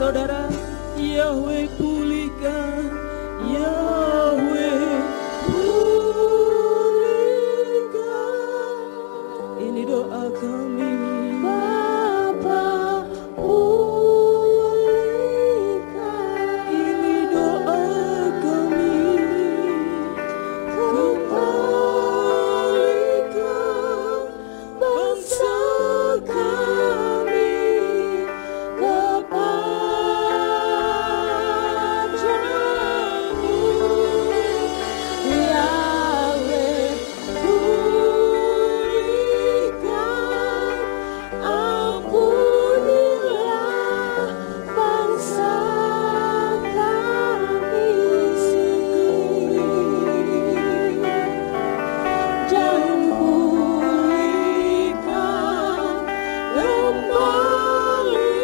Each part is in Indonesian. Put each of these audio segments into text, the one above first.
saudara, Yahweh pulihkan, Yahweh pulihkan. Ini doa kami, Bapa pulihkan. Ini doa kami, kembalikan bangsa kami kepadamu. Yahweh pulihkan, ampunilah bangsa kami sekali. Dan pulihkan kembali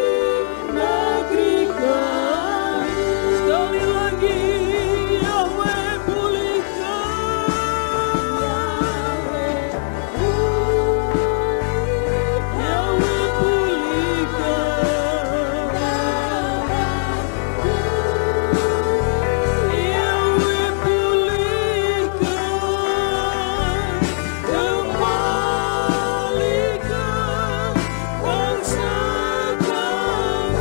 negeri kami. Sekali lagi, Yahweh pulihkan, Yahweh pulihkan, Yahweh pulihkan, Yahweh pulihkan, kembalikan bangsa kami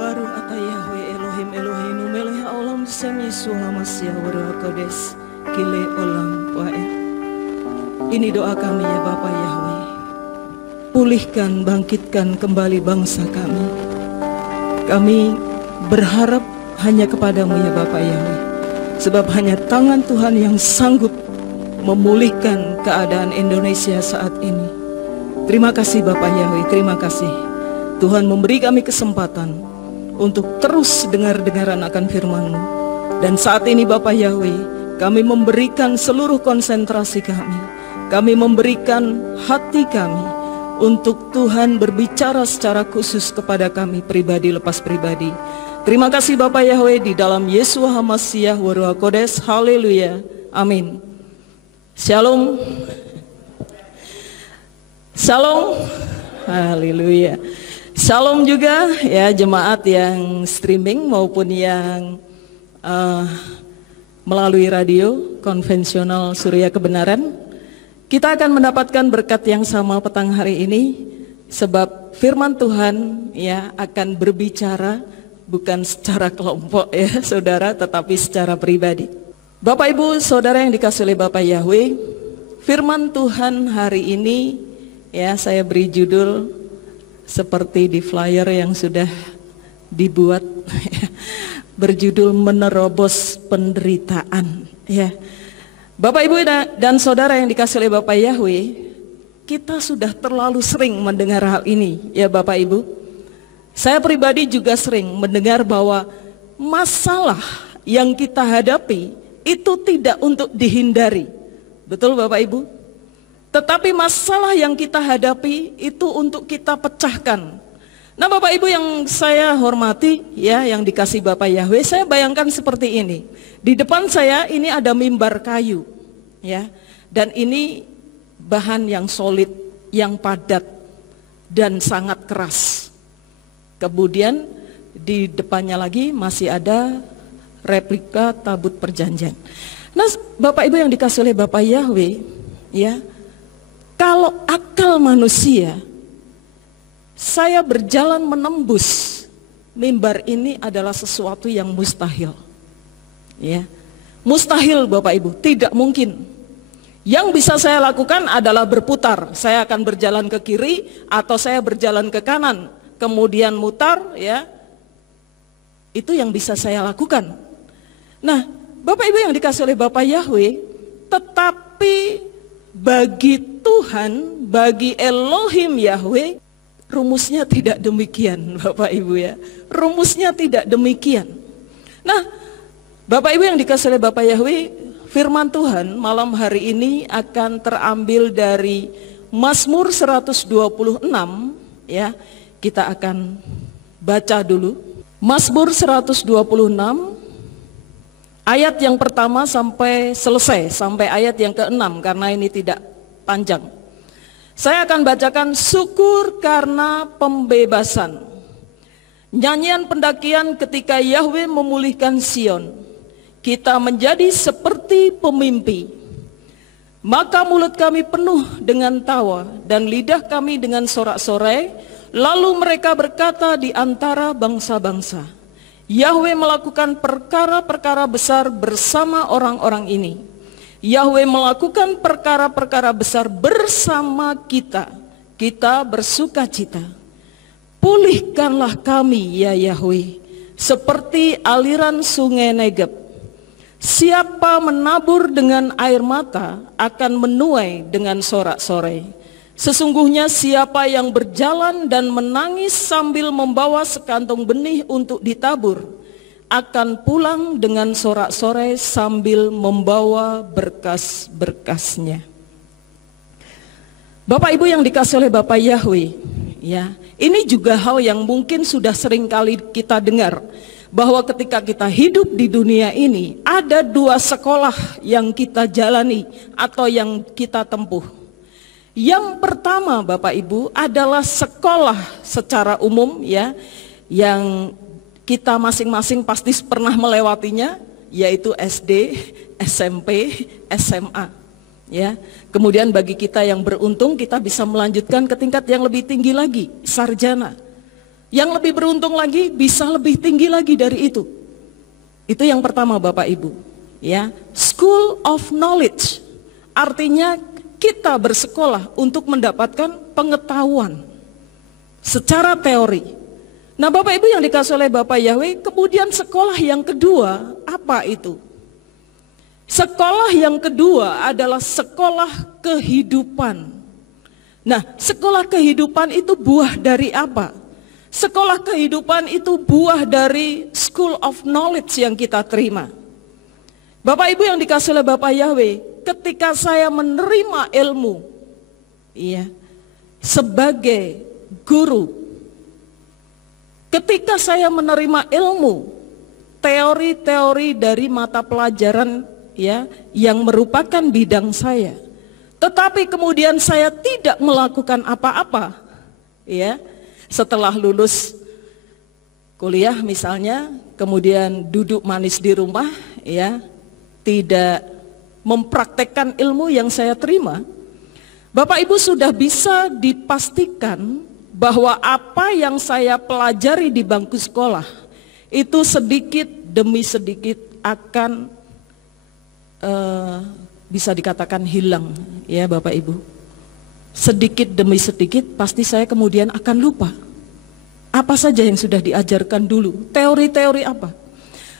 Baru ata Yahweh Elohim Eloheinu meleh olam Sam Yesus Hamasyah Waruah Kodes kile olam wae. Ini doa kami ya Bapa Yahweh. Pulihkan, bangkitkan kembali bangsa kami. Kami berharap hanya kepadamu ya Bapa Yahweh. Sebab hanya tangan Tuhan yang sanggup memulihkan keadaan Indonesia saat ini. Terima kasih Bapa Yahweh, terima kasih. Tuhan memberi kami kesempatan untuk terus dengar-dengaran akan firman-Mu. Dan saat ini Bapa Yahweh, kami memberikan seluruh konsentrasi kami. Kami memberikan hati kami untuk Tuhan berbicara secara khusus kepada kami pribadi lepas pribadi. Terima kasih Bapa Yahweh, di dalam Yesus Hamasyah Waruah Kodes. Haleluya. Amin. Shalom. Shalom. Haleluya. Shalom juga ya jemaat yang streaming maupun yang melalui radio konvensional Surya Kebenaran. Kita akan mendapatkan berkat yang sama petang hari ini, sebab firman Tuhan ya akan berbicara bukan secara kelompok ya saudara, tetapi secara pribadi. Bapak Ibu Saudara yang dikasihi oleh Bapak Yahweh, firman Tuhan hari ini ya saya beri judul seperti di flyer yang sudah dibuat berjudul menerobos penderitaan ya. Bapak Ibu dan Saudara yang dikasihi oleh Bapak Yahweh, kita sudah terlalu sering mendengar hal ini ya Bapak Ibu. Saya pribadi juga sering mendengar bahwa masalah yang kita hadapi itu tidak untuk dihindari. Betul Bapak Ibu? Tetapi masalah yang kita hadapi itu untuk kita pecahkan. Nah Bapak Ibu yang saya hormati ya, yang dikasih Bapak Yahweh, saya bayangkan seperti ini. Di depan saya ini ada mimbar kayu ya, dan ini bahan yang solid, yang padat dan sangat keras. Kemudian di depannya lagi masih ada replika tabut perjanjian. Nah Bapak Ibu yang dikasih oleh Bapak Yahweh ya, kalau akal manusia, saya berjalan menembus mimbar ini adalah sesuatu yang mustahil. Ya. Mustahil Bapak Ibu, tidak mungkin. Yang bisa saya lakukan adalah berputar. Saya akan berjalan ke kiri atau saya berjalan ke kanan, kemudian mutar, ya. Itu yang bisa saya lakukan. Nah, Bapak Ibu yang dikasih oleh Bapak Yahweh, tetapi bagi Tuhan, bagi Elohim Yahweh, rumusnya tidak demikian, Bapak Ibu ya. Rumusnya tidak demikian. Nah, Bapak Ibu yang dikasih oleh Bapak Yahweh, firman Tuhan malam hari ini akan terambil dari Mazmur 126, ya. Kita akan baca dulu. Mazmur 126 ayat yang pertama sampai selesai, sampai ayat yang ke-6 karena ini tidak panjang. Saya akan bacakan syukur karena pembebasan. Nyanyian pendakian ketika Yahweh memulihkan Sion. Kita menjadi seperti pemimpi. Maka mulut kami penuh dengan tawa dan lidah kami dengan sorak-sorai. Lalu mereka berkata di antara bangsa-bangsa, Yahweh melakukan perkara-perkara besar bersama orang-orang ini. Yahweh melakukan perkara-perkara besar bersama kita. Kita bersukacita. Pulihkanlah kami ya Yahweh, seperti aliran sungai Negeb. Siapa menabur dengan air mata akan menuai dengan sorak-sorai. Sesungguhnya siapa yang berjalan dan menangis sambil membawa sekantong benih untuk ditabur akan pulang dengan sorak-sorai sambil membawa berkas-berkasnya. Bapak Ibu yang dikasih oleh Bapak Yahweh, ya, ini juga hal yang mungkin sudah sering kali kita dengar, bahwa ketika kita hidup di dunia ini ada dua sekolah yang kita jalani atau yang kita tempuh. Yang pertama Bapak Ibu adalah sekolah secara umum, ya, yang kita masing-masing pasti pernah melewatinya, yaitu SD, SMP, SMA, ya. Kemudian bagi kita yang beruntung kita bisa melanjutkan ke tingkat yang lebih tinggi lagi, sarjana. Yang lebih beruntung lagi bisa lebih tinggi lagi dari itu. Itu yang pertama Bapak Ibu, ya. School of knowledge. Artinya kita bersekolah untuk mendapatkan pengetahuan secara teori. Nah, Bapak Ibu yang dikasih oleh Bapak Yahweh, kemudian sekolah yang kedua apa itu? Sekolah yang kedua adalah sekolah kehidupan. Nah, sekolah kehidupan itu buah dari apa? Sekolah kehidupan itu buah dari school of knowledge yang kita terima. Bapak Ibu yang dikasih oleh Bapak Yahweh, ketika saya menerima ilmu, iya, sebagai guru, ketika saya menerima ilmu, teori-teori dari mata pelajaran, ya, yang merupakan bidang saya, tetapi kemudian saya tidak melakukan apa-apa, ya. Setelah lulus kuliah misalnya, kemudian duduk manis di rumah, ya, tidak mempraktekkan ilmu yang saya terima, Bapak Ibu sudah bisa dipastikan bahwa apa yang saya pelajari di bangku sekolah itu sedikit demi sedikit akan bisa dikatakan hilang, ya Bapak Ibu. Sedikit demi sedikit pasti saya kemudian akan lupa apa saja yang sudah diajarkan dulu, teori-teori apa.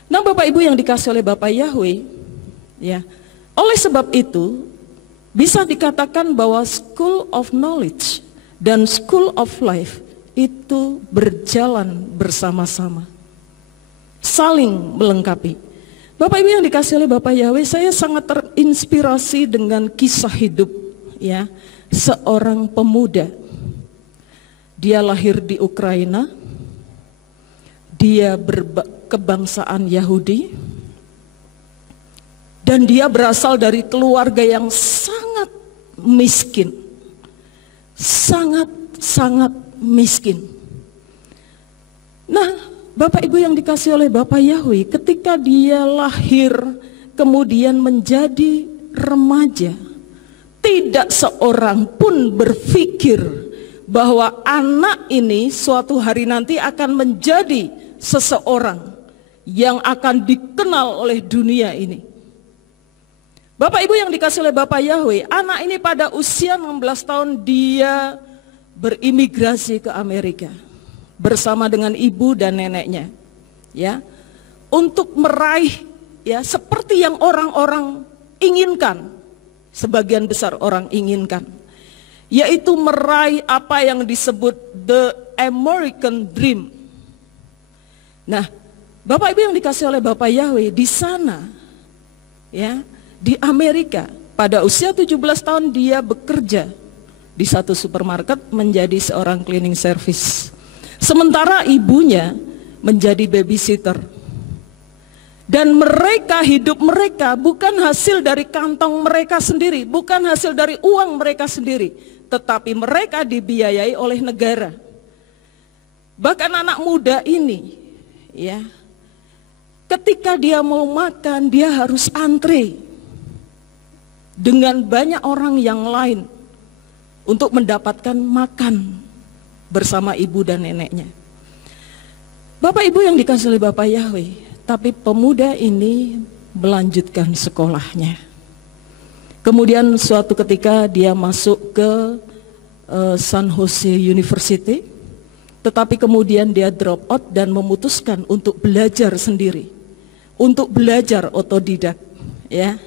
Nah Bapak Ibu yang dikasih oleh Bapak Yahweh, ya, oleh sebab itu bisa dikatakan bahwa school of knowledge dan school of life itu berjalan bersama-sama, saling melengkapi. Bapak Ibu yang dikasih oleh Bapak Yahweh, saya sangat terinspirasi dengan kisah hidup, ya, seorang pemuda. Dia lahir di Ukraina, dia berkebangsaan Yahudi, dan dia berasal dari keluarga yang sangat miskin, sangat miskin. Nah, Bapak Ibu yang dikasih oleh Bapak Yahweh, ketika dia lahir kemudian menjadi remaja, tidak seorang pun berpikir bahwa anak ini suatu hari nanti akan menjadi seseorang yang akan dikenal oleh dunia ini. Bapak Ibu yang dikasih oleh Bapak Yahweh, anak ini pada usia 16 tahun dia berimigrasi ke Amerika bersama dengan ibu dan neneknya, ya, untuk meraih, ya, seperti yang orang-orang inginkan, sebagian besar orang inginkan, yaitu meraih apa yang disebut the American Dream. Nah, Bapak Ibu yang dikasih oleh Bapak Yahweh, di sana, ya, di Amerika, pada usia 17 tahun dia bekerja di satu supermarket menjadi seorang cleaning service. Sementara ibunya menjadi babysitter. Dan mereka, hidup mereka bukan hasil dari kantong mereka sendiri, bukan hasil dari uang mereka sendiri, tetapi mereka dibiayai oleh negara. Bahkan anak muda ini, ya, ketika dia mau makan, dia harus antre dengan banyak orang yang lain untuk mendapatkan makan bersama ibu dan neneknya. Bapak Ibu yang dikasih oleh Bapak Yahweh, tapi pemuda ini melanjutkan sekolahnya. Kemudian suatu ketika dia masuk ke San Jose University, tetapi kemudian dia drop out dan memutuskan untuk belajar sendiri, untuk belajar otodidak, ya.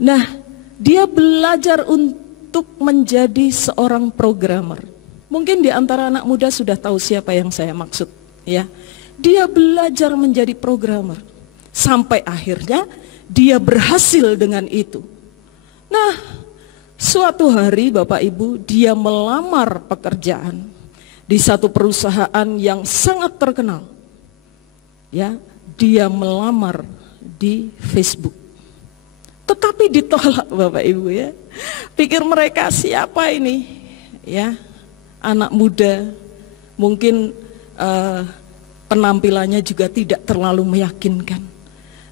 Nah, dia belajar untuk menjadi seorang programmer. Mungkin di antara anak muda sudah tahu siapa yang saya maksud, ya. Dia belajar menjadi programmer sampai akhirnya dia berhasil dengan itu. Nah, suatu hari Bapak Ibu, dia melamar pekerjaan di satu perusahaan yang sangat terkenal. Ya, dia melamar di Facebook. Tetapi ditolak Bapak Ibu, ya. Pikir mereka siapa ini, ya, anak muda, mungkin penampilannya juga tidak terlalu meyakinkan.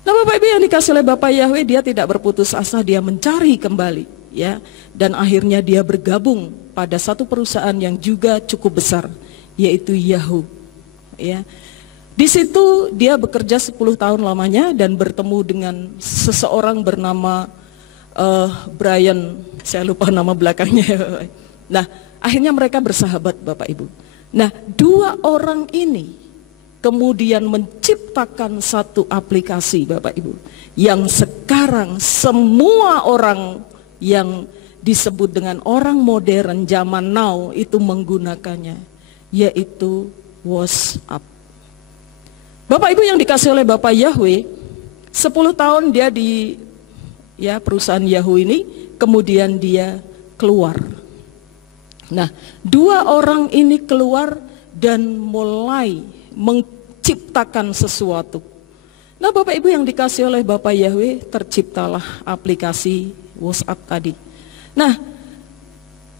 Nah Bapak Ibu yang dikasih oleh Bapak Yahweh, dia tidak berputus asa, dia mencari kembali, ya, dan akhirnya dia bergabung pada satu perusahaan yang juga cukup besar, yaitu Yahoo, ya. Di situ dia bekerja 10 tahun lamanya dan bertemu dengan seseorang bernama Brian, saya lupa nama belakangnya. Nah, akhirnya mereka bersahabat Bapak Ibu. Nah, dua orang ini kemudian menciptakan satu aplikasi Bapak Ibu, yang sekarang semua orang yang disebut dengan orang modern zaman now itu menggunakannya, yaitu WhatsApp. Bapak Ibu yang dikasih oleh Bapak Yahweh, 10 tahun dia di, ya, perusahaan Yahoo ini, kemudian dia keluar. Nah, dua orang ini keluar dan mulai menciptakan sesuatu. Nah Bapak Ibu yang dikasih oleh Bapak Yahweh, terciptalah aplikasi WhatsApp tadi. Nah,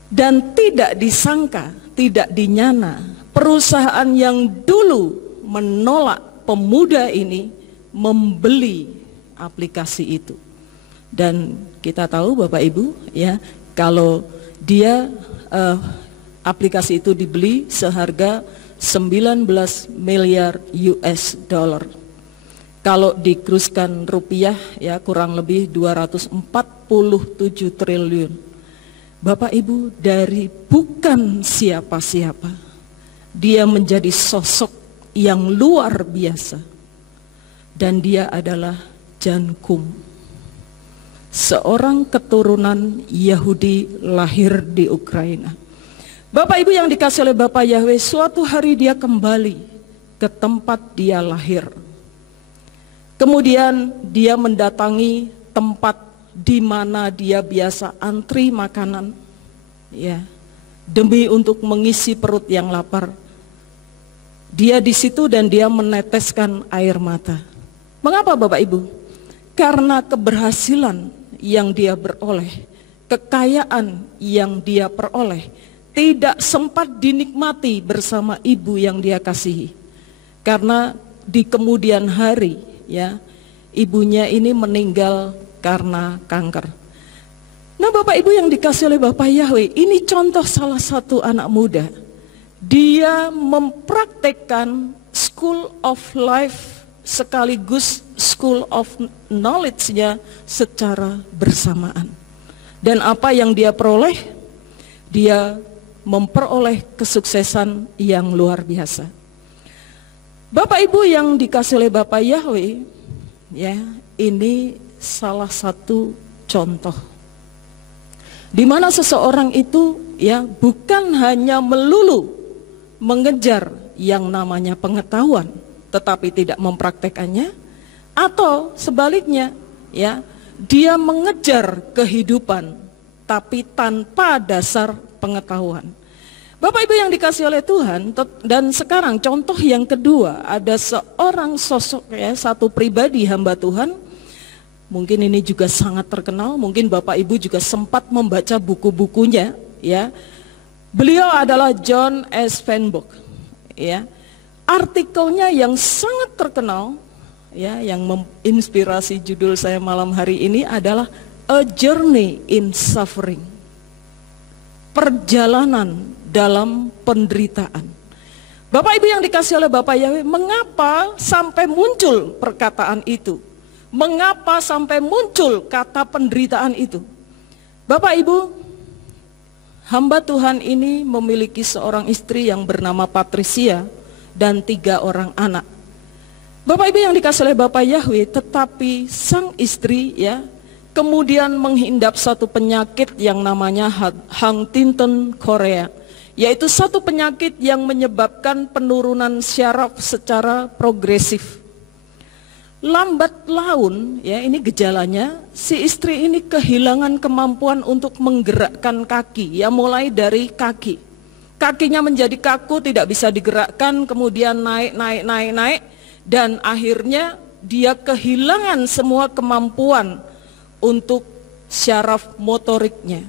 dan tidak disangka, tidak dinyana, perusahaan yang dulu menolak pemuda ini membeli aplikasi itu. Dan kita tahu Bapak Ibu, ya, kalau dia aplikasi itu dibeli seharga 19 miliar US dollar. Kalau dikuruskan rupiah, ya, kurang lebih 247 triliun. Bapak Ibu, dari bukan siapa-siapa, dia menjadi sosok yang luar biasa, dan dia adalah Jan Koum, seorang keturunan Yahudi lahir di Ukraina. Bapak Ibu yang dikasih oleh Bapak Yahweh, suatu hari dia kembali ke tempat dia lahir. Kemudian dia mendatangi tempat di mana dia biasa antri makanan, ya, demi untuk mengisi perut yang lapar. Dia di situ dan dia meneteskan air mata. Mengapa Bapak Ibu? Karena keberhasilan yang dia beroleh, kekayaan yang dia peroleh, tidak sempat dinikmati bersama ibu yang dia kasihi. Karena di kemudian hari, ya, ibunya ini meninggal karena kanker. Nah Bapak Ibu yang dikasih oleh Bapak Yahweh, ini contoh salah satu anak muda. Dia mempraktekkan School of Life sekaligus School of Knowledge-nya secara bersamaan. Dan apa yang dia peroleh? Dia memperoleh kesuksesan yang luar biasa. Bapak Ibu yang dikasih oleh Bapak Yahweh, ya, ini salah satu contoh di mana seseorang itu ya bukan hanya melulu mengejar yang namanya pengetahuan tetapi tidak mempraktekannya, atau sebaliknya ya dia mengejar kehidupan tapi tanpa dasar pengetahuan. Bapak Ibu yang dikasih oleh Tuhan, dan sekarang contoh yang kedua, ada seorang sosok ya, satu pribadi hamba Tuhan. Mungkin ini juga sangat terkenal, mungkin Bapak Ibu juga sempat membaca buku-bukunya ya. Beliau adalah John S. Feinberg ya. Artikelnya yang sangat terkenal ya, yang menginspirasi judul saya malam hari ini adalah A Journey in Suffering. Perjalanan dalam penderitaan. Bapak Ibu yang dikasih oleh Bapak Yahweh, mengapa sampai muncul perkataan itu? Mengapa sampai muncul kata penderitaan itu? Bapak Ibu, hamba Tuhan ini memiliki seorang istri yang bernama Patricia dan 3 orang anak. Bapak Ibu yang dikasih oleh Bapak Yahweh, tetapi sang istri ya kemudian menghindap satu penyakit yang namanya Huntington chorea, yaitu satu penyakit yang menyebabkan penurunan syaraf secara progresif. Lambat laun, ya ini gejalanya, si istri ini kehilangan kemampuan untuk menggerakkan kaki, ya mulai dari kaki. Kakinya menjadi kaku, tidak bisa digerakkan, kemudian naik, dan akhirnya dia kehilangan semua kemampuan untuk syaraf motoriknya.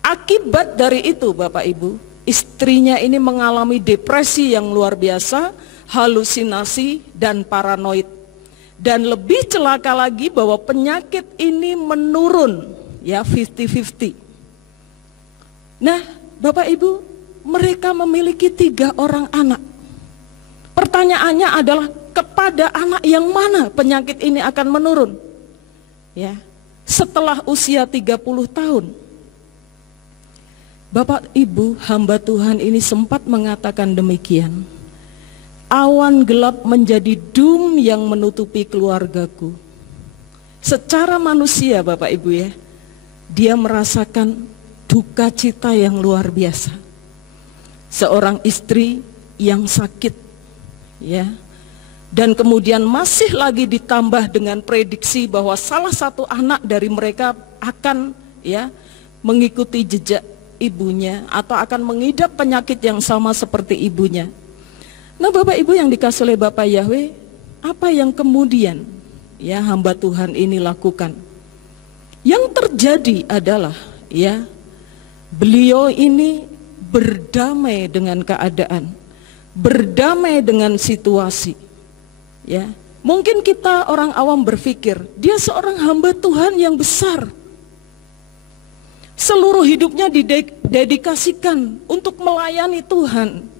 Akibat dari itu Bapak Ibu, istrinya ini mengalami depresi yang luar biasa, halusinasi dan paranoid. Dan lebih celaka lagi bahwa penyakit ini menurun ya 50-50. Nah Bapak Ibu, mereka memiliki 3 orang anak. Pertanyaannya adalah kepada anak yang mana penyakit ini akan menurun? Ya, setelah usia 30 tahun. Bapak Ibu hamba Tuhan ini sempat mengatakan demikian. Awan gelap menjadi dum yang menutupi keluargaku. Secara manusia Bapak Ibu ya, dia merasakan duka cita yang luar biasa. Seorang istri yang sakit ya, dan kemudian masih lagi ditambah dengan prediksi bahwa salah satu anak dari mereka akan ya mengikuti jejak ibunya atau akan mengidap penyakit yang sama seperti ibunya. Nah Bapak Ibu yang dikasih oleh Bapak Yahweh, apa yang kemudian ya hamba Tuhan ini lakukan? Yang terjadi adalah ya beliau ini berdamai dengan keadaan, berdamai dengan situasi. Ya, mungkin kita orang awam berpikir dia seorang hamba Tuhan yang besar. Seluruh hidupnya didedikasikan untuk melayani Tuhan.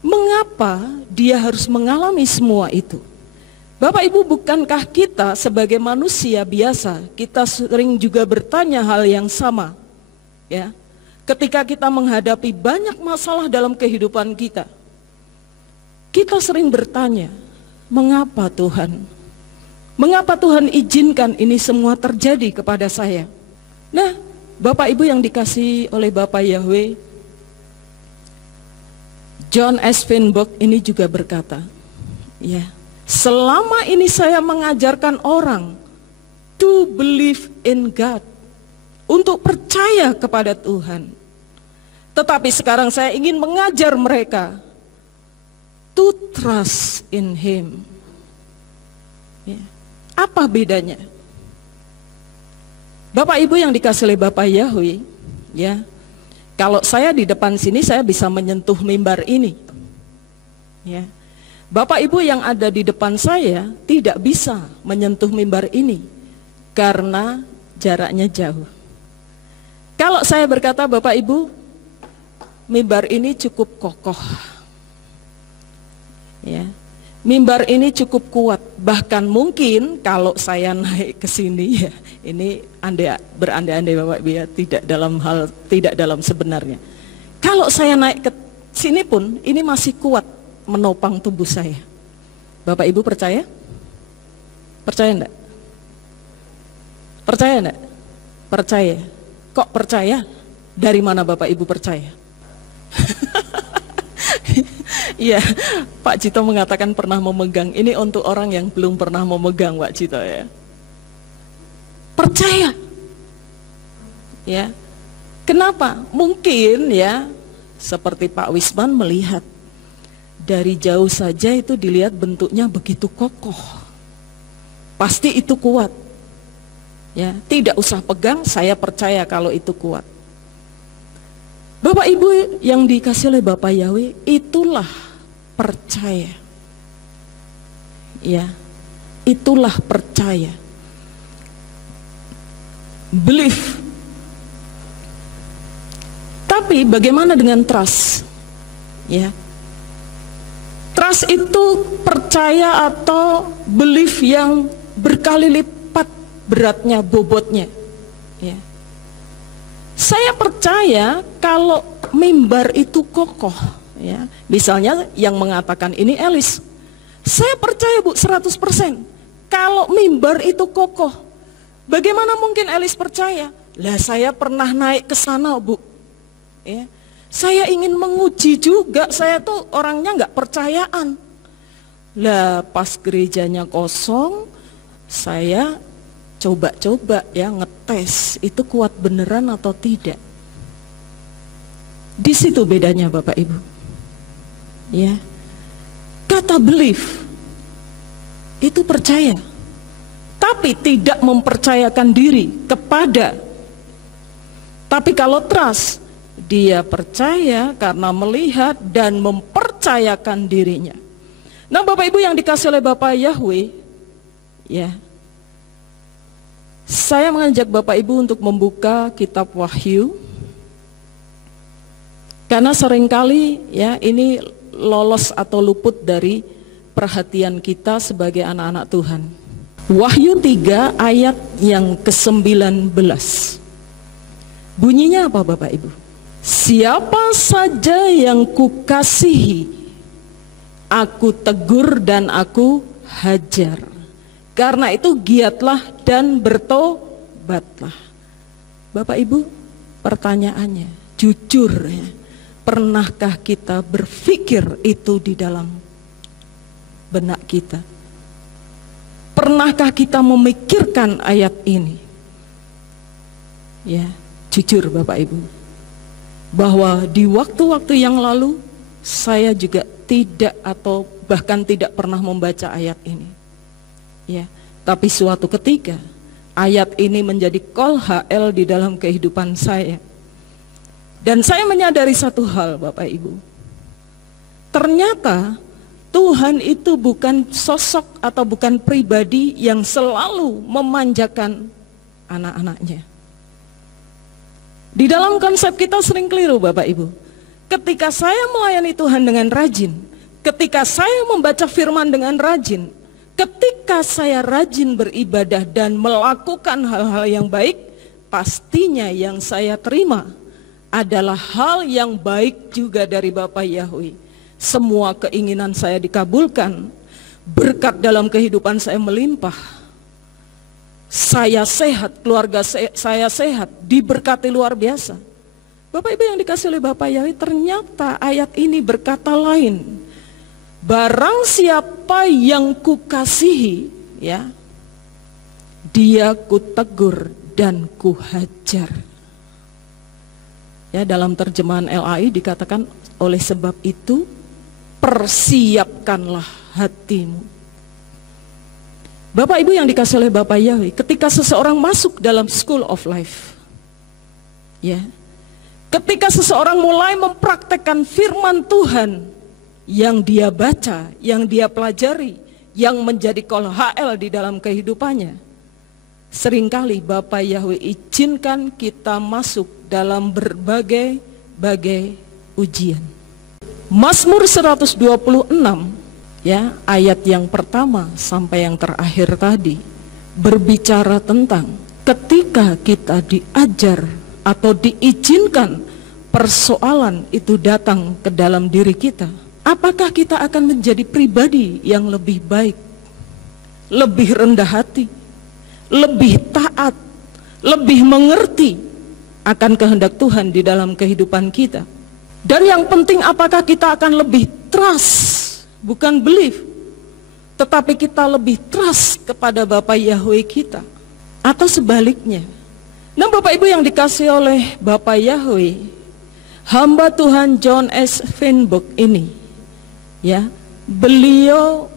Mengapa dia harus mengalami semua itu? Bapak Ibu, bukankah kita sebagai manusia biasa, kita sering juga bertanya hal yang sama? Ya, ketika kita menghadapi banyak masalah dalam kehidupan kita, kita sering bertanya, mengapa Tuhan? Mengapa Tuhan izinkan ini semua terjadi kepada saya? Nah, Bapak Ibu yang dikasihi oleh Bapak Yahweh, John S. Feinberg ini juga berkata, ya, selama ini saya mengajarkan orang to believe in God, untuk percaya kepada Tuhan. Tetapi sekarang saya ingin mengajar mereka to trust in Him. Ya. Apa bedanya? Bapak Ibu yang dikasih oleh Bapak Yahweh, ya, kalau saya di depan sini saya bisa menyentuh mimbar ini. Ya. Bapak Ibu yang ada di depan saya tidak bisa menyentuh mimbar ini karena jaraknya jauh. Kalau saya berkata Bapak Ibu, mimbar ini cukup kokoh. Ya. Mimbar ini cukup kuat, bahkan mungkin kalau saya naik ke sini ya, ini berandai-andai Bapak Ibu ya, tidak dalam sebenarnya. Kalau saya naik ke sini pun ini masih kuat menopang tubuh saya. Bapak Ibu percaya? Percaya enggak? Percaya enggak? Percaya. Kok percaya? Dari mana Bapak Ibu percaya? Iya, Pak Cito mengatakan pernah memegang. Ini untuk orang yang belum pernah memegang, Pak Cito ya. Percaya. Ya. Kenapa? Mungkin ya, seperti Pak Wisman melihat dari jauh saja itu dilihat bentuknya begitu kokoh. Pasti itu kuat. Ya, tidak usah pegang, saya percaya kalau itu kuat. Bapak Ibu yang dikasih oleh Bapak Yahweh, itulah percaya. Ya, itulah percaya. Believe. Tapi bagaimana dengan trust? Ya. Trust itu percaya atau belief yang berkali lipat beratnya, bobotnya. Ya. Saya percaya kalau mimbar itu kokoh, ya. Misalnya yang mengatakan ini Elis. Saya percaya Bu 100%. Kalau mimbar itu kokoh. Bagaimana mungkin Elis percaya? Lah saya pernah naik ke sana Bu. Ya. Saya ingin menguji juga, saya tuh orangnya nggak percayaan. Lah pas gerejanya kosong, saya coba-coba ya ngetes itu kuat beneran atau tidak. Di situ bedanya Bapak Ibu. Ya. Kata believe itu percaya. Tapi tidak mempercayakan diri kepada. Tapi kalau trust, dia percaya karena melihat dan mempercayakan dirinya. Nah Bapak Ibu yang dikasih oleh Bapak Yahweh, ya. Saya mengajak Bapak Ibu untuk membuka kitab Wahyu. Karena seringkali ya ini lolos atau luput dari perhatian kita sebagai anak-anak Tuhan. Wahyu 3 ayat yang ke-19. Bunyinya apa Bapak Ibu? Siapa saja yang kukasihi, aku tegur dan aku hajar. Karena itu giatlah dan bertobatlah. Bapak Ibu, pertanyaannya, jujur ya, pernahkah kita berpikir itu di dalam benak kita? Pernahkah kita memikirkan ayat ini? Ya, jujur Bapak Ibu, bahwa di waktu-waktu yang lalu saya juga tidak atau bahkan tidak pernah membaca ayat ini. Ya, tapi suatu ketika ayat ini menjadi kol HL di dalam kehidupan saya. Dan saya menyadari satu hal Bapak Ibu. Ternyata Tuhan itu bukan sosok atau bukan pribadi yang selalu memanjakan anak-anaknya. Di dalam konsep kita sering keliru Bapak Ibu. Ketika saya melayani Tuhan dengan rajin, ketika saya membaca firman dengan rajin, ketika saya rajin beribadah dan melakukan hal-hal yang baik, pastinya yang saya terima adalah hal yang baik juga dari Bapa Yahweh. Semua keinginan saya dikabulkan, berkat dalam kehidupan saya melimpah. Saya sehat, keluarga saya sehat, diberkati luar biasa. Bapak Ibu yang dikasih oleh Bapa Yahweh, ternyata ayat ini berkata lain. Barang siapa yang kukasihi, ya, dia kutegur dan kuhajar. Ya, dalam terjemahan LAI dikatakan oleh sebab itu persiapkanlah hatimu. Bapak Ibu yang dikasih oleh Bapak Yahweh, ketika seseorang masuk dalam school of life, ya, ketika seseorang mulai mempraktekkan firman Tuhan yang dia baca, yang dia pelajari, yang menjadi kol HL di dalam kehidupannya, seringkali Bapa Yahweh izinkan kita masuk dalam berbagai ujian. Mazmur 126 Ya, ayat yang pertama sampai yang terakhir tadi berbicara tentang ketika kita diajar atau diizinkan persoalan itu datang ke dalam diri kita, apakah kita akan menjadi pribadi yang lebih baik, lebih rendah hati, lebih taat, lebih mengerti akan kehendak Tuhan di dalam kehidupan kita. Dan yang penting, apakah kita akan lebih trust, bukan believe, tetapi kita lebih trust kepada Bapa Yahweh kita, atau sebaliknya. Nah, Bapak Ibu yang dikasihi oleh Bapa Yahweh, hamba Tuhan John S. Feinberg ini, ya, beliau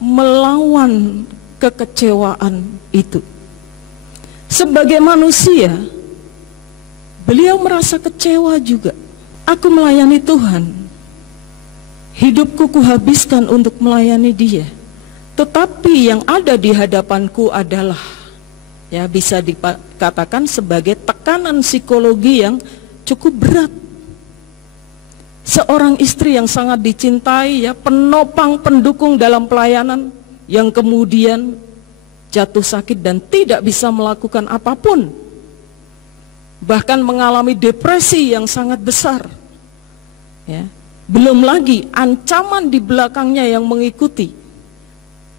melawan kekecewaan itu. Sebagai manusia, beliau merasa kecewa juga. Aku melayani Tuhan, hidupku kuhabiskan untuk melayani Dia, tetapi yang ada di hadapanku adalah, ya, bisa dikatakan sebagai tekanan psikologi yang cukup berat. Seorang istri yang sangat dicintai, ya, penopang pendukung dalam pelayanan, yang kemudian jatuh sakit dan tidak bisa melakukan apapun, bahkan mengalami depresi yang sangat besar, ya. Belum lagi ancaman di belakangnya yang mengikuti,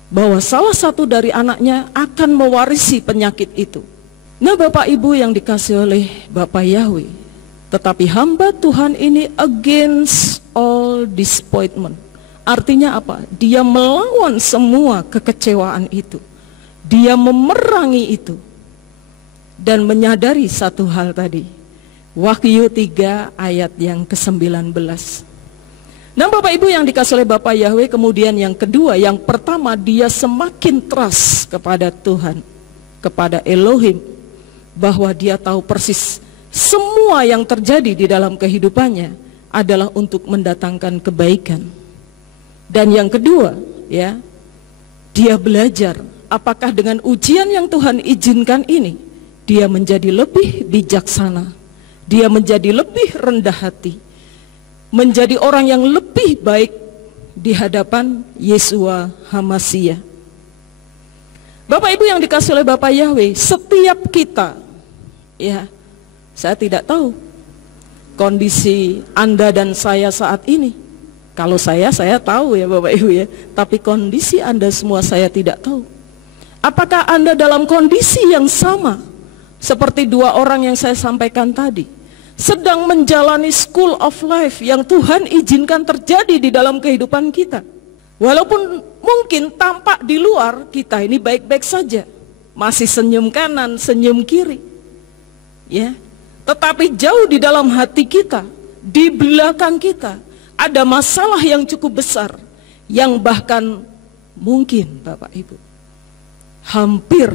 bahwa salah satu dari anaknya akan mewarisi penyakit itu. Nah, Bapak Ibu yang dikasihi oleh Bapa Yahweh, tetapi hamba Tuhan ini against all disappointment. Artinya apa? Dia melawan semua kekecewaan itu. Dia memerangi itu. Dan menyadari satu hal tadi. Wahyu 3 ayat yang ke-19. Nah, Bapak Ibu yang dikasihi oleh Bapa Yahweh, kemudian yang kedua, yang pertama, dia semakin trust kepada Tuhan, kepada Elohim, bahwa dia tahu persis semua yang terjadi di dalam kehidupannya adalah untuk mendatangkan kebaikan. Dan yang kedua, ya, dia belajar apakah dengan ujian yang Tuhan izinkan ini, dia menjadi lebih bijaksana, dia menjadi lebih rendah hati, menjadi orang yang lebih baik di hadapan Yeshua HaMashiach. Bapak Ibu yang dikasihi oleh Bapa Yahweh, setiap kita, ya, saya tidak tahu kondisi Anda dan saya saat ini. Kalau saya tahu, ya Bapak Ibu, ya, tapi kondisi Anda semua saya tidak tahu. Apakah Anda dalam kondisi yang sama seperti dua orang yang saya sampaikan tadi, sedang menjalani school of life yang Tuhan izinkan terjadi di dalam kehidupan kita? Walaupun mungkin tampak di luar kita ini baik-baik saja, masih senyum kanan, senyum kiri, ya, tetapi jauh di dalam hati kita, di belakang kita ada masalah yang cukup besar, yang bahkan mungkin Bapak Ibu hampir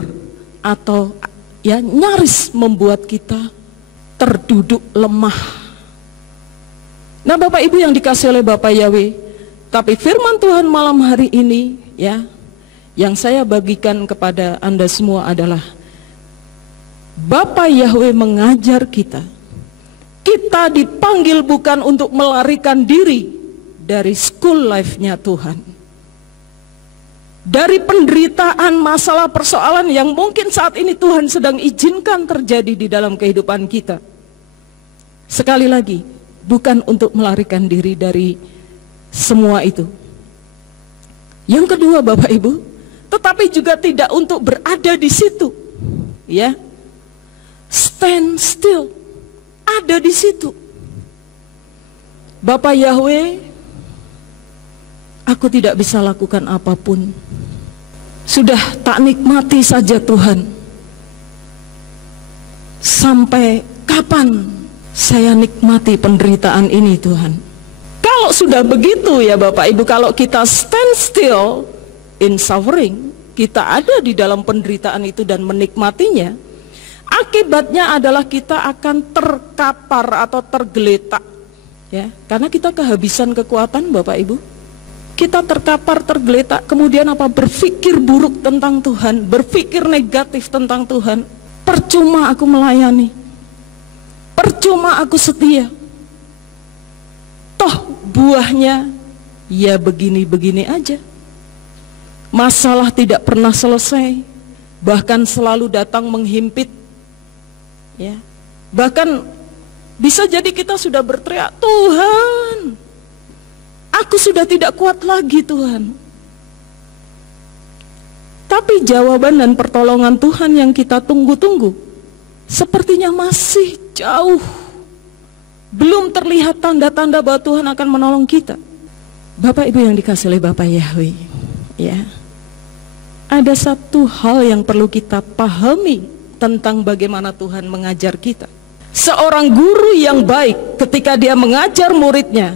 atau, ya, nyaris membuat kita terduduk lemah. Nah, Bapak Ibu yang dikasihi oleh Bapa Yahweh, tapi firman Tuhan malam hari ini, ya, yang saya bagikan kepada Anda semua adalah Bapa Yahweh mengajar kita. Kita dipanggil bukan untuk melarikan diri dari school life-nya Tuhan, dari penderitaan, masalah, persoalan yang mungkin saat ini Tuhan sedang izinkan terjadi di dalam kehidupan kita. Sekali lagi, bukan untuk melarikan diri dari semua itu. Yang kedua, Bapak Ibu, tetapi juga tidak untuk berada di situ, ya, stand still, ada di situ. Bapa Yahweh, aku tidak bisa lakukan apapun. Sudah tak nikmati saja Tuhan. Sampai kapan saya nikmati penderitaan ini Tuhan? Kalau sudah begitu, ya Bapak Ibu, kalau kita stand still in suffering, kita ada di dalam penderitaan itu dan menikmatinya, akibatnya adalah kita akan terkapar atau tergeletak, ya, karena kita kehabisan kekuatan, Bapak Ibu. Kita terkapar, tergeletak, kemudian apa? Berpikir buruk tentang Tuhan, berpikir negatif tentang Tuhan. Percuma aku melayani, percuma aku setia. Toh buahnya ya begini-begini aja. Masalah tidak pernah selesai, bahkan selalu datang menghimpit. Ya. Bahkan bisa jadi kita sudah berteriak, Tuhan, aku sudah tidak kuat lagi Tuhan. Tapi jawaban dan pertolongan Tuhan yang kita tunggu-tunggu sepertinya masih jauh. Belum terlihat tanda-tanda bahwa Tuhan akan menolong kita. Bapak Ibu yang dikasihi oleh Bapak Yahweh, ya, ada satu hal yang perlu kita pahami tentang bagaimana Tuhan mengajar kita. Seorang guru yang baik ketika dia mengajar muridnya,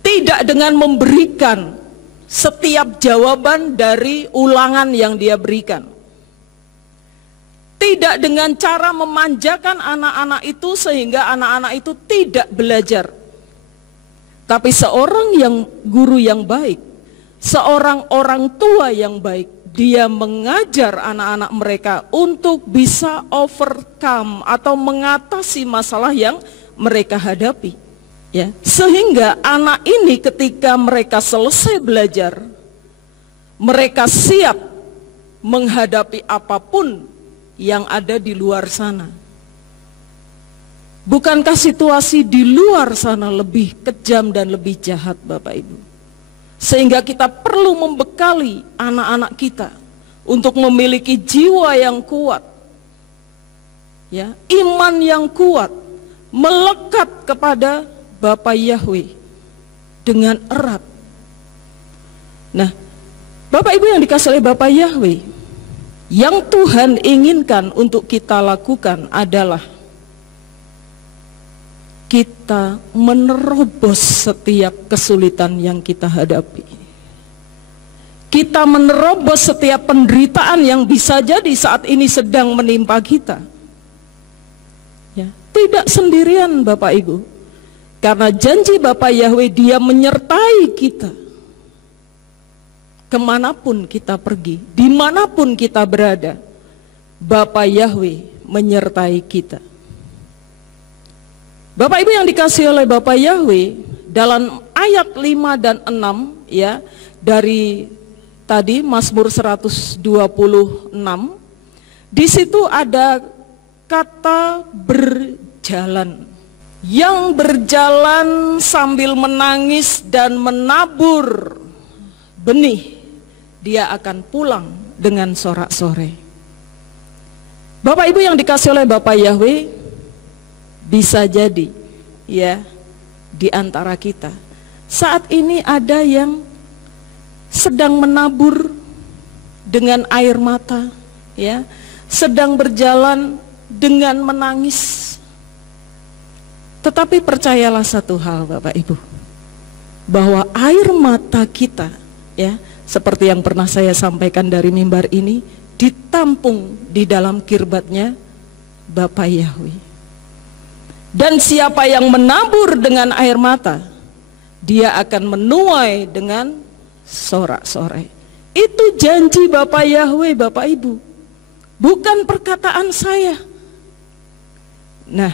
tidak dengan memberikan setiap jawaban dari ulangan yang dia berikan. Tidak dengan cara memanjakan anak-anak itu sehingga anak-anak itu tidak belajar. Tapi seorang guru yang baik, seorang orang tua yang baik, dia mengajar anak-anak mereka untuk bisa overcome atau mengatasi masalah yang mereka hadapi. Ya, sehingga anak ini ketika mereka selesai belajar, mereka siap menghadapi apapun yang ada di luar sana. Bukankah situasi di luar sana lebih kejam dan lebih jahat, Bapak Ibu? Sehingga kita perlu membekali anak-anak kita untuk memiliki jiwa yang kuat, ya, iman yang kuat, melekat kepada Bapa Yahweh dengan erat. Nah, Bapak Ibu yang dikasihi oleh Bapa Yahweh, yang Tuhan inginkan untuk kita lakukan adalah kita menerobos setiap kesulitan yang kita hadapi. Kita menerobos setiap penderitaan yang bisa jadi saat ini sedang menimpa kita. Ya, tidak sendirian Bapak Ibu. Karena janji Bapa Yahweh, Dia menyertai kita. Kemanapun kita pergi, dimanapun kita berada, Bapa Yahweh menyertai kita. Bapak Ibu yang dikasihi oleh Bapa Yahweh, dalam ayat 5 dan 6 ya, dari tadi Mazmur 126, di situ ada kata berjalan. Yang berjalan sambil menangis dan menabur benih, dia akan pulang dengan sorak-sorai. Bapak Ibu yang dikasihi oleh Bapa Yahweh, bisa jadi ya, di antara kita saat ini ada yang sedang menabur dengan air mata, ya, sedang berjalan dengan menangis. Tetapi percayalah satu hal Bapak Ibu, bahwa air mata kita, ya, seperti yang pernah saya sampaikan dari mimbar ini, ditampung di dalam kirbatnya Bapa Yahweh. Dan siapa yang menabur dengan air mata, dia akan menuai dengan sorak-sorai. Itu janji Bapa Yahweh, Bapak Ibu, bukan perkataan saya. Nah,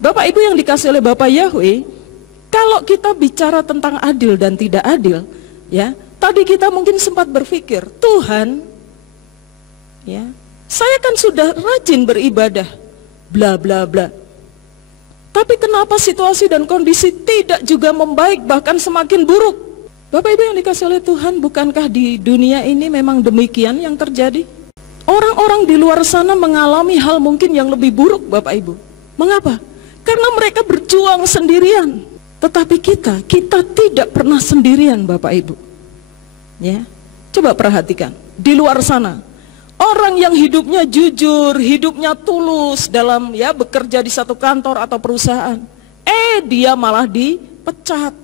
Bapak Ibu yang dikasihi oleh Bapa Yahweh, kalau kita bicara tentang adil dan tidak adil, ya, tadi kita mungkin sempat berpikir, Tuhan, ya, saya kan sudah rajin beribadah, bla bla bla. Tapi kenapa situasi dan kondisi tidak juga membaik, bahkan semakin buruk? Bapak Ibu yang dikasihi oleh Tuhan, bukankah di dunia ini memang demikian yang terjadi? Orang-orang di luar sana mengalami hal mungkin yang lebih buruk, Bapak Ibu. Mengapa? Karena mereka berjuang sendirian. Tetapi kita tidak pernah sendirian, Bapak Ibu. Ya, coba perhatikan di luar sana. Orang yang hidupnya jujur, hidupnya tulus dalam ya bekerja di satu kantor atau perusahaan, dia malah dipecat,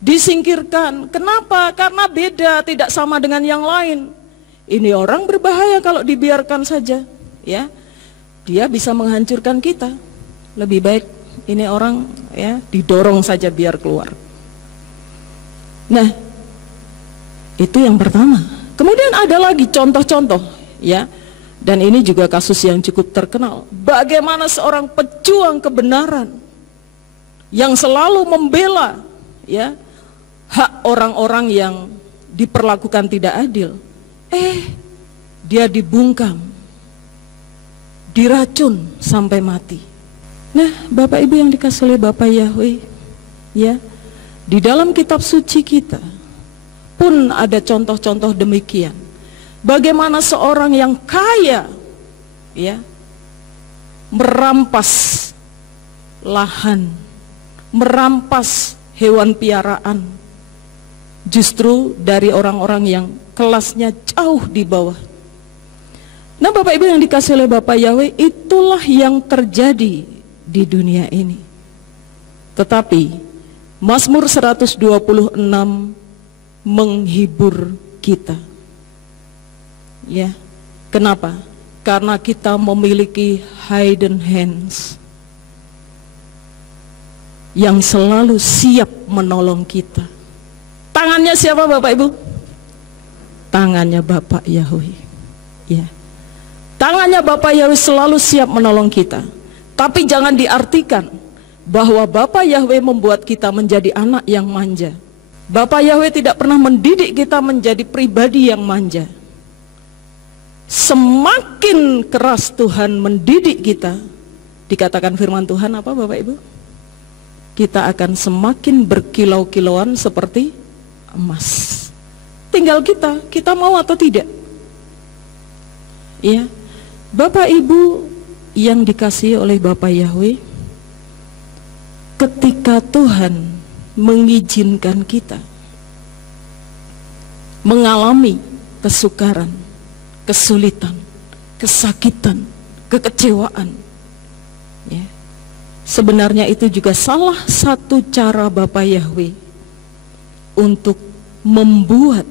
disingkirkan. Kenapa? Karena beda, tidak sama dengan yang lain. Ini orang berbahaya kalau dibiarkan saja, ya. Dia bisa menghancurkan kita. Lebih baik ini orang ya didorong saja biar keluar. Nah, itu yang pertama. Kemudian ada lagi contoh-contoh. Ya, dan ini juga kasus yang cukup terkenal. Bagaimana seorang pejuang kebenaran yang selalu membela, ya, hak orang-orang yang diperlakukan tidak adil. Dia dibungkam, diracun sampai mati. Nah, Bapak Ibu yang dikasih oleh Bapak Yahweh, ya, di dalam kitab suci kita pun ada contoh-contoh demikian. Bagaimana seorang yang kaya, ya, merampas lahan, merampas hewan piaraan, justru dari orang-orang yang kelasnya jauh di bawah. Nah, Bapak Ibu yang dikasih oleh Bapak Yahweh, itulah yang terjadi di dunia ini. Tetapi Mazmur 126 menghibur kita. Ya, kenapa? Karena kita memiliki hidden hands yang selalu siap menolong kita. Tangannya siapa, Bapak Ibu? Tangannya Bapak Yahweh. Ya. Tangannya Bapak Yahweh selalu siap menolong kita. Tapi jangan diartikan bahwa Bapak Yahweh membuat kita menjadi anak yang manja. Bapak Yahweh tidak pernah mendidik kita menjadi pribadi yang manja. Semakin keras Tuhan mendidik kita, dikatakan firman Tuhan apa, Bapak Ibu? Kita akan semakin berkilau-kilauan seperti emas. Tinggal kita mau atau tidak. Ya, Bapak Ibu yang dikasihi oleh Bapak Yahweh, ketika Tuhan mengizinkan kita mengalami kesukaran, kesulitan, kesakitan, kekecewaan, ya, sebenarnya itu juga salah satu cara Bapak Yahweh untuk membuat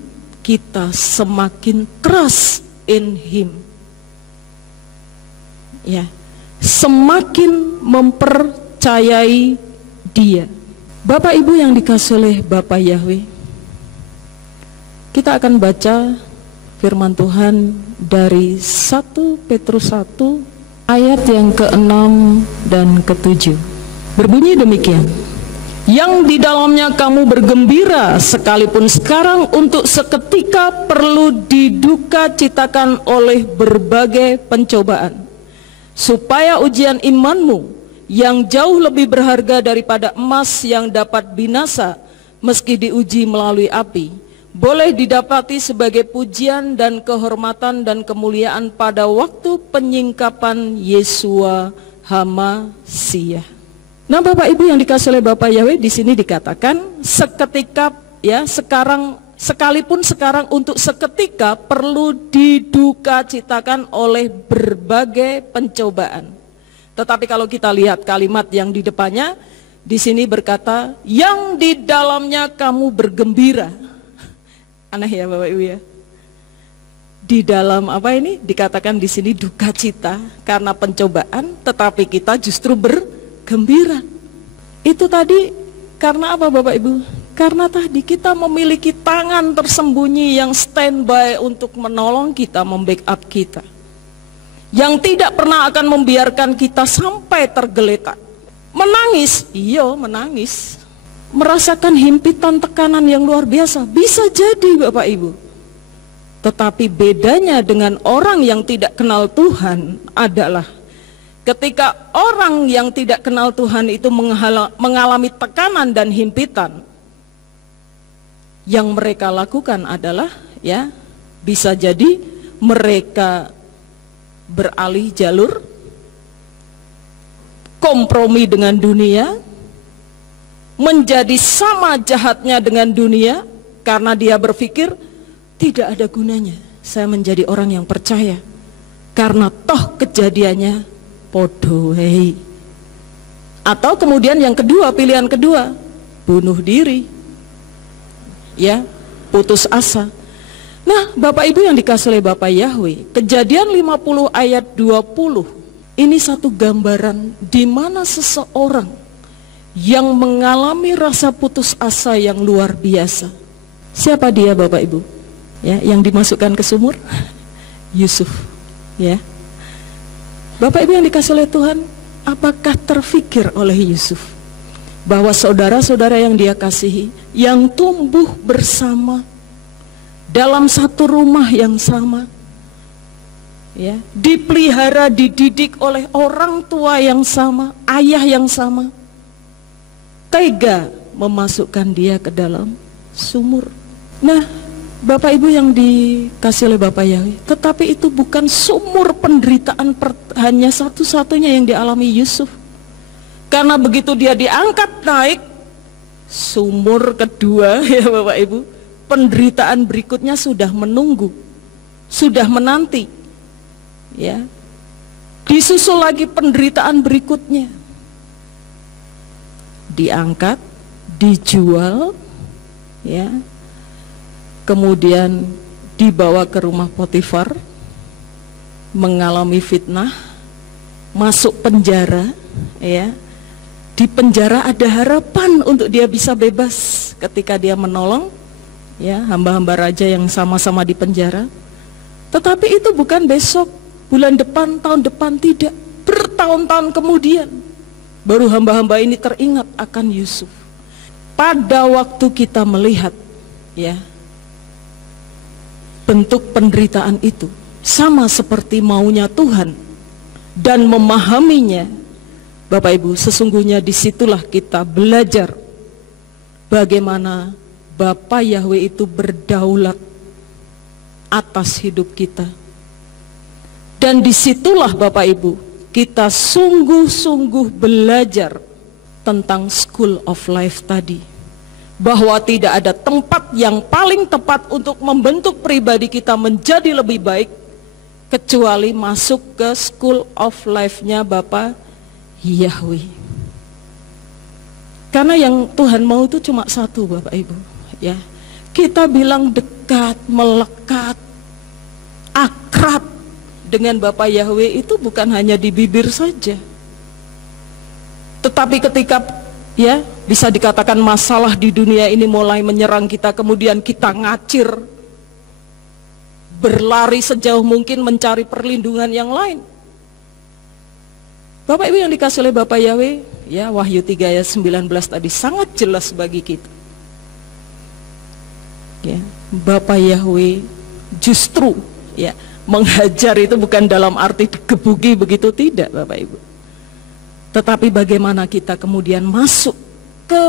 kita semakin trust in Him, ya, semakin mempercayai Dia. Bapak Ibu yang dikasih oleh Bapak Yahweh, kita akan baca firman Tuhan dari 1 Petrus 1 ayat yang ke-6 dan ke-7. Berbunyi demikian: yang di dalamnya kamu bergembira, sekalipun sekarang untuk seketika perlu diduka citakan oleh berbagai pencobaan, supaya ujian imanmu yang jauh lebih berharga daripada emas yang dapat binasa meski diuji melalui api, boleh didapati sebagai pujian dan kehormatan dan kemuliaan pada waktu penyingkapan Yesua HaMasiah. Nah, Bapak Ibu yang dikasih oleh Bapak Yahweh, di sini dikatakan seketika, ya, sekalipun sekarang untuk seketika perlu diduka citakan oleh berbagai pencobaan. Tetapi kalau kita lihat kalimat yang di depannya, di sini berkata yang di dalamnya kamu bergembira. Aneh ya Bapak Ibu ya. Di dalam apa ini dikatakan di sini duka cita karena pencobaan, tetapi kita justru bergembira. Itu tadi karena apa Bapak Ibu? Karena tadi kita memiliki tangan tersembunyi yang standby untuk menolong kita, membackup kita, yang tidak pernah akan membiarkan kita sampai tergeletak. Menangis, iya menangis, merasakan himpitan tekanan yang luar biasa, bisa jadi Bapak Ibu. Tetapi bedanya dengan orang yang tidak kenal Tuhan adalah ketika orang yang tidak kenal Tuhan itu mengalami tekanan dan himpitan, yang mereka lakukan adalah, ya, bisa jadi mereka beralih jalur, kompromi dengan dunia, menjadi sama jahatnya dengan dunia, karena dia berpikir tidak ada gunanya saya menjadi orang yang percaya, karena toh kejadiannya podo hei. Atau kemudian yang kedua, pilihan kedua, bunuh diri, ya, putus asa. Nah, Bapak Ibu yang dikasih oleh Bapak Yahweh, Kejadian 50 ayat 20, ini satu gambaran di mana seseorang yang mengalami rasa putus asa yang luar biasa. Siapa dia Bapak Ibu? Ya, yang dimasukkan ke sumur? Yusuf, ya. Bapak Ibu yang dikasih oleh Tuhan, apakah terfikir oleh Yusuf bahwa saudara-saudara yang dia kasihi, yang tumbuh bersama dalam satu rumah yang sama, ya, dipelihara, dididik oleh orang tua yang sama, ayah yang sama, tega memasukkan dia ke dalam sumur. Nah, Bapak Ibu yang dikasih oleh Bapak Yahweh, tetapi itu bukan sumur penderitaan hanya satu-satunya yang dialami Yusuf. Karena begitu dia diangkat naik, sumur kedua, ya Bapak Ibu, penderitaan berikutnya sudah menunggu, sudah menanti, ya. Disusul lagi penderitaan berikutnya, diangkat, dijual, ya, kemudian dibawa ke rumah Potifar, mengalami fitnah, masuk penjara, ya. Di penjara ada harapan untuk dia bisa bebas ketika dia menolong, ya, hamba-hamba raja yang sama-sama di penjara. Tetapi itu bukan besok, bulan depan, tahun depan, tidak. Bertahun-tahun kemudian baru hamba-hamba ini teringat akan Yusuf. Pada waktu kita melihat, ya, bentuk penderitaan itu sama seperti maunya Tuhan dan memahaminya, Bapak Ibu, sesungguhnya disitulah kita belajar bagaimana Bapa Yahweh itu berdaulat atas hidup kita. Dan disitulah Bapak Ibu, kita sungguh-sungguh belajar tentang School of Life tadi, bahwa tidak ada tempat yang paling tepat untuk membentuk pribadi kita menjadi lebih baik kecuali masuk ke School of Life-nya Bapa Yahweh. Karena yang Tuhan mau itu cuma satu, Bapak Ibu, ya. Kita bilang dekat, melekat, akrab dengan Bapa Yahweh itu bukan hanya di bibir saja. Tetapi ketika, ya, bisa dikatakan masalah di dunia ini mulai menyerang kita, kemudian kita ngacir, berlari sejauh mungkin mencari perlindungan yang lain. Bapak Ibu yang dikasih oleh Bapak Yahweh, ya, Wahyu 3 ayat 19 tadi sangat jelas bagi kita. Ya, Bapak Yahweh justru, ya, menghajar itu bukan dalam arti digebuki begitu, tidak Bapak Ibu. Tetapi bagaimana kita kemudian masuk ke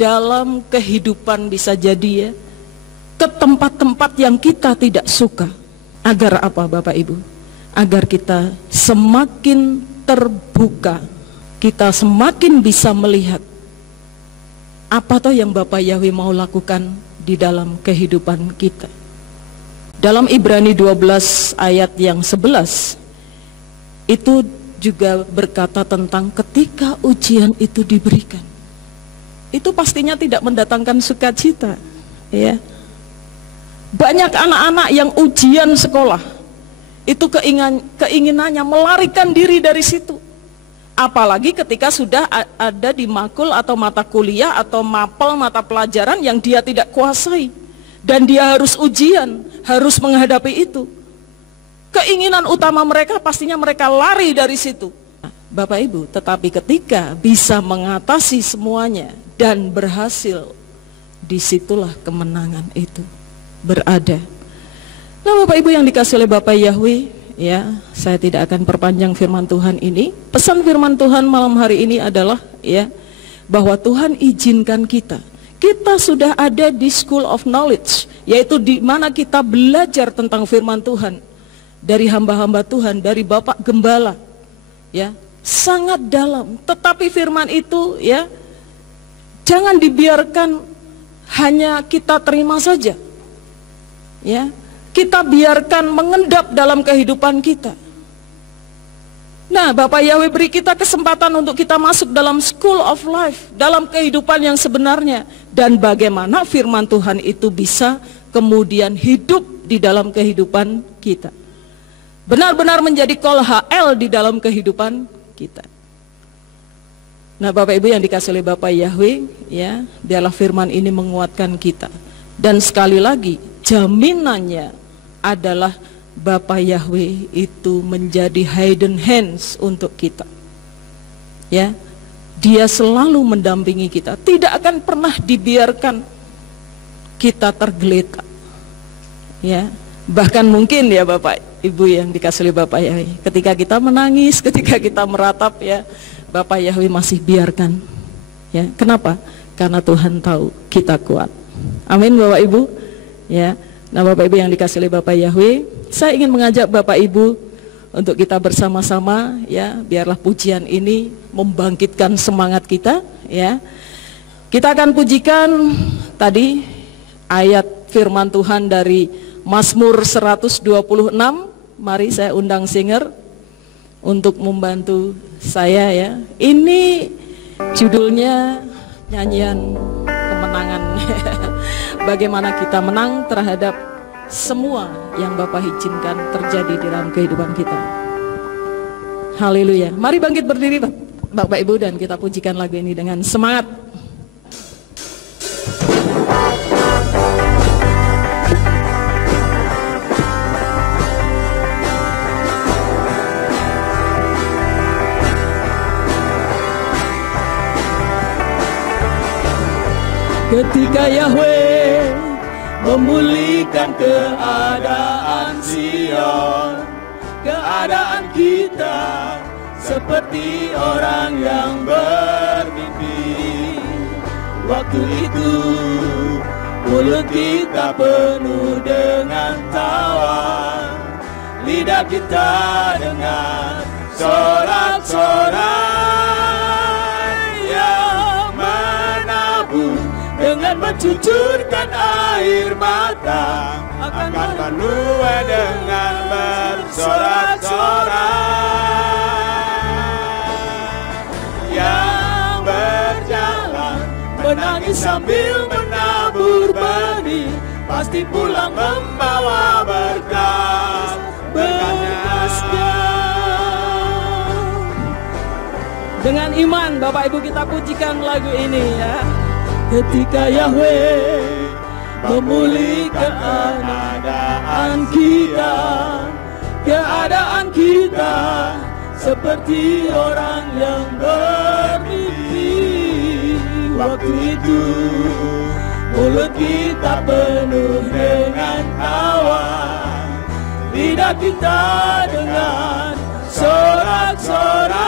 dalam kehidupan, bisa jadi, ya, ke tempat-tempat yang kita tidak suka. Agar apa Bapak Ibu? Agar kita semakin terbuka, kita semakin bisa melihat apa toh yang Bapak Yahweh mau lakukan di dalam kehidupan kita. Dalam Ibrani 12 ayat yang 11 itu juga berkata tentang ketika ujian itu diberikan, itu pastinya tidak mendatangkan sukacita, ya. Banyak anak-anak yang ujian sekolah itu keinginannya melarikan diri dari situ. Apalagi ketika sudah ada di makul atau mata kuliah atau mapel mata pelajaran yang dia tidak kuasai, dan dia harus ujian, harus menghadapi itu. Keinginan utama mereka pastinya mereka lari dari situ, Bapak Ibu. Tetapi ketika bisa mengatasi semuanya dan berhasil, disitulah kemenangan itu berada. Nah, Bapak Ibu yang dikasih oleh Bapak Yahweh, ya, saya tidak akan perpanjang firman Tuhan ini. Pesan firman Tuhan malam hari ini adalah, ya, bahwa Tuhan izinkan kita sudah ada di School of Knowledge, yaitu di mana kita belajar tentang firman Tuhan dari hamba-hamba Tuhan, dari Bapak Gembala, ya, sangat dalam. Tetapi firman itu, ya, jangan dibiarkan hanya kita terima saja, ya. Kita biarkan mengendap dalam kehidupan kita. Nah, Bapak Yahweh beri kita kesempatan untuk kita masuk dalam School of Life, dalam kehidupan yang sebenarnya, dan bagaimana firman Tuhan itu bisa kemudian hidup di dalam kehidupan kita, benar-benar menjadi kol HL di dalam kehidupan kita. Nah, Bapak Ibu yang dikasih oleh Bapak Yahweh, ya, biarlah firman ini menguatkan kita. Dan sekali lagi, jaminannya adalah Bapa Yahweh itu menjadi hidden hands untuk kita, ya, Dia selalu mendampingi kita, tidak akan pernah dibiarkan kita tergeletak. Ya, bahkan mungkin ya Bapak Ibu yang dikasih oleh Bapak Yahweh, ketika kita menangis, ketika kita meratap ya, Bapak Yahweh masih biarkan. Ya, kenapa? Karena Tuhan tahu kita kuat. Amin Bapak Ibu. Ya, nah Bapak Ibu yang dikasih oleh Bapak Yahweh, saya ingin mengajak Bapak Ibu untuk kita bersama-sama ya, biarlah pujian ini membangkitkan semangat kita ya. Kita akan pujikan tadi ayat firman Tuhan dari Mazmur 126. Mari saya undang singer untuk membantu saya ya. Ini judulnya nyanyian kemenangan. Bagaimana kita menang terhadap semua yang Bapak izinkan terjadi di dalam kehidupan kita. Haleluya. Mari bangkit berdiri Bapak Ibu dan kita pujikan lagu ini dengan semangat. Ketika Yahweh memulihkan keadaan Sion, keadaan kita seperti orang yang bermimpi. Waktu itu mulut kita penuh dengan tawa, lidah kita dengan sorak-sorai yang menabur dengan mencucurkan air mata, akan menuai dengan bersorak-sorai. Yang berjalan menangis sambil menabur benih, pasti pulang membawa berkat. Berkatnya. Dengan iman Bapak Ibu kita pujikan lagu ini ya. Ketika Yahweh memulihkan keadaan kita seperti orang yang bermimpi. Waktu itu mulut kita penuh dengan tawa, lidah kita dengan sorak-sorai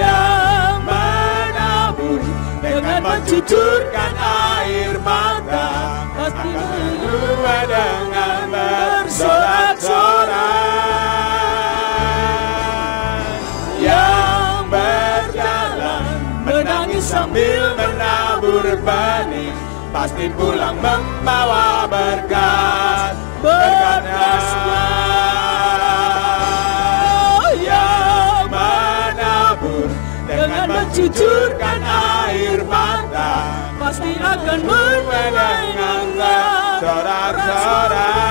yang menabur dengan mencucurkan air mata, pasti menuai dengan bersorak-sorai. Yang berjalan menangis sambil menabur benih, pasti pulang membawa berkat. Berkatnya yang menabur dengan mencucurkan air mata, pasti akan menuai dengan sorak-sorai.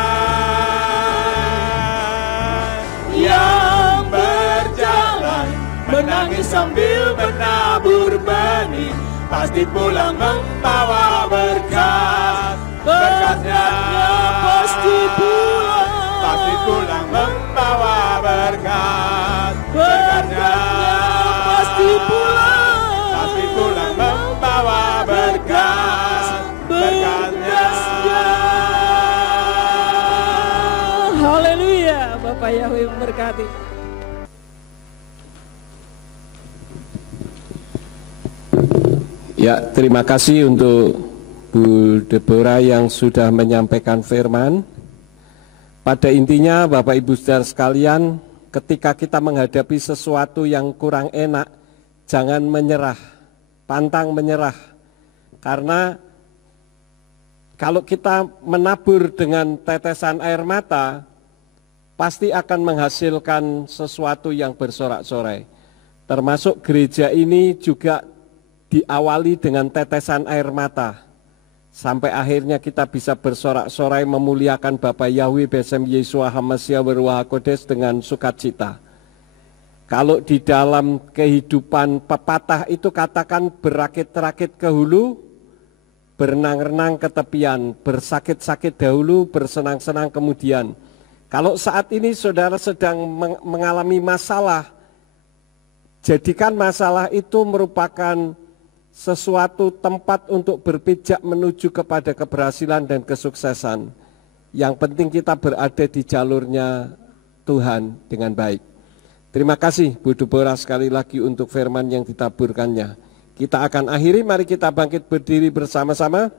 Yang berjalan menangis sambil menabur benih, pasti pulang membawa berkat. Berkatnya pasti pulang membawa berkat. Berkatnya pasti pulang membawa berkat. Berkatnya. Haleluya. Bapak Yahweh memberkati. Ya, terima kasih untuk Bu Deborah yang sudah menyampaikan firman. Pada intinya Bapak Ibu Saudara sekalian, ketika kita menghadapi sesuatu yang kurang enak, jangan menyerah, pantang menyerah. Karena kalau kita menabur dengan tetesan air mata, pasti akan menghasilkan sesuatu yang bersorak-sorai. Termasuk gereja ini juga diawali dengan tetesan air mata. Sampai akhirnya kita bisa bersorak-sorai memuliakan Bapa Yahweh Besem Yesua Hamasya Berwah Kodes dengan sukacita. Kalau di dalam kehidupan pepatah itu katakan berakit-rakit ke hulu, berenang-renang ke tepian, bersakit-sakit dahulu, bersenang-senang kemudian. Kalau saat ini saudara sedang mengalami masalah, Jadikan masalah itu merupakan sesuatu tempat untuk berpijak menuju kepada keberhasilan dan kesuksesan. Yang penting kita berada di jalurnya Tuhan dengan baik. Terima kasih Bu Deborah sekali lagi untuk firman yang ditaburkannya. Kita akan akhiri, mari kita bangkit berdiri bersama-sama.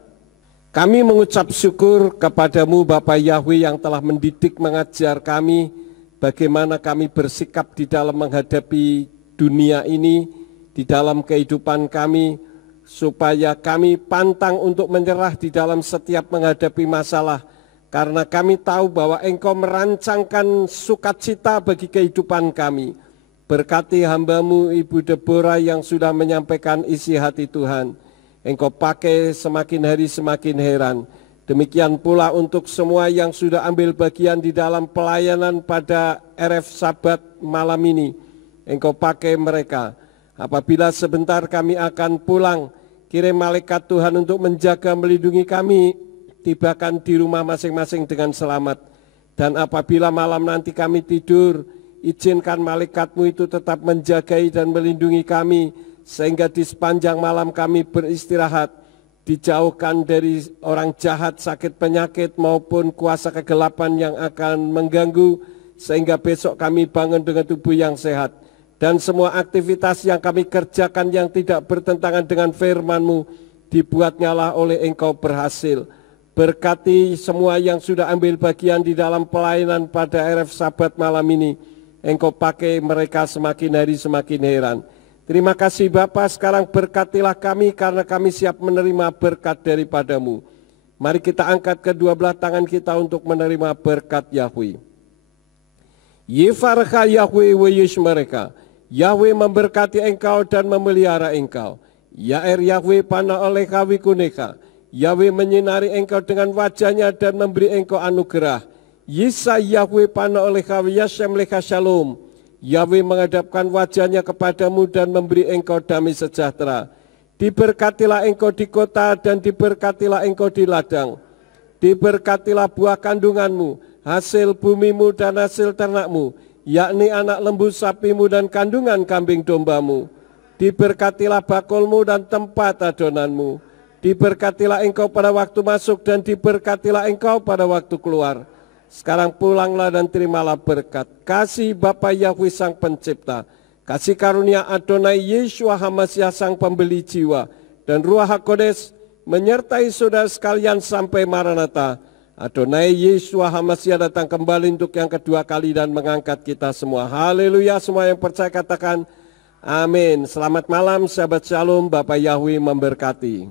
Kami mengucap syukur kepadamu Bapa Yahweh yang telah mendidik mengajar kami bagaimana kami bersikap di dalam menghadapi dunia ini, di dalam kehidupan kami, supaya kami pantang untuk menyerah di dalam setiap menghadapi masalah, karena kami tahu bahwa Engkau merancangkan sukacita bagi kehidupan kami. Berkati hamba-Mu Ibu Deborah yang sudah menyampaikan isi hati Tuhan. Engkau pakai semakin hari semakin heran. Demikian pula untuk semua yang sudah ambil bagian di dalam pelayanan pada RF Sabat malam ini. Engkau pakai mereka. Apabila sebentar kami akan pulang, kirim malaikat Tuhan untuk menjaga melindungi kami, tibakan di rumah masing-masing dengan selamat. Dan apabila malam nanti kami tidur, izinkan malaikat-Mu itu tetap menjagai dan melindungi kami, sehingga di sepanjang malam kami beristirahat, dijauhkan dari orang jahat, sakit penyakit maupun kuasa kegelapan yang akan mengganggu, sehingga besok kami bangun dengan tubuh yang sehat. Dan semua aktivitas yang kami kerjakan yang tidak bertentangan dengan firman-Mu, dibuatnyalah oleh Engkau berhasil. Berkati semua yang sudah ambil bagian di dalam pelayanan pada RF Sabat malam ini. Engkau pakai mereka semakin hari semakin heran. Terima kasih Bapa, sekarang berkatilah kami karena kami siap menerima berkat daripada-Mu. Mari kita angkat kedua belah tangan kita untuk menerima berkat Yahweh. Yefarcha Yahweh Yesh mereka. Yahweh memberkati engkau dan memelihara engkau. Yair Yahweh panah oleh kawi kuneka. Yahweh menyinari engkau dengan wajahnya dan memberi engkau anugerah. Yisa Yahweh panah oleh kawi Yashem lecha shalom. Yahweh menghadapkan wajahnya kepadamu dan memberi engkau damai sejahtera. Diberkatilah engkau di kota dan diberkatilah engkau di ladang. Diberkatilah buah kandunganmu, hasil bumimu dan hasil ternakmu, yakni anak lembu sapimu dan kandungan kambing dombamu. Diberkatilah bakulmu dan tempat adonanmu. Diberkatilah engkau pada waktu masuk dan diberkatilah engkau pada waktu keluar. Sekarang pulanglah dan terimalah berkat. Kasih Bapa Yahweh Sang Pencipta, kasih karunia Adonai Yeshua HaMashiach Sang Pembeli jiwa, dan Ruach HaKodes menyertai saudara sekalian sampai Maranatha. Adonai Yeshua HaMashiach datang kembali untuk yang kedua kali dan mengangkat kita semua. Haleluya, semua yang percaya katakan amin. Selamat malam sahabat Shalom, Bapak Yahweh memberkati.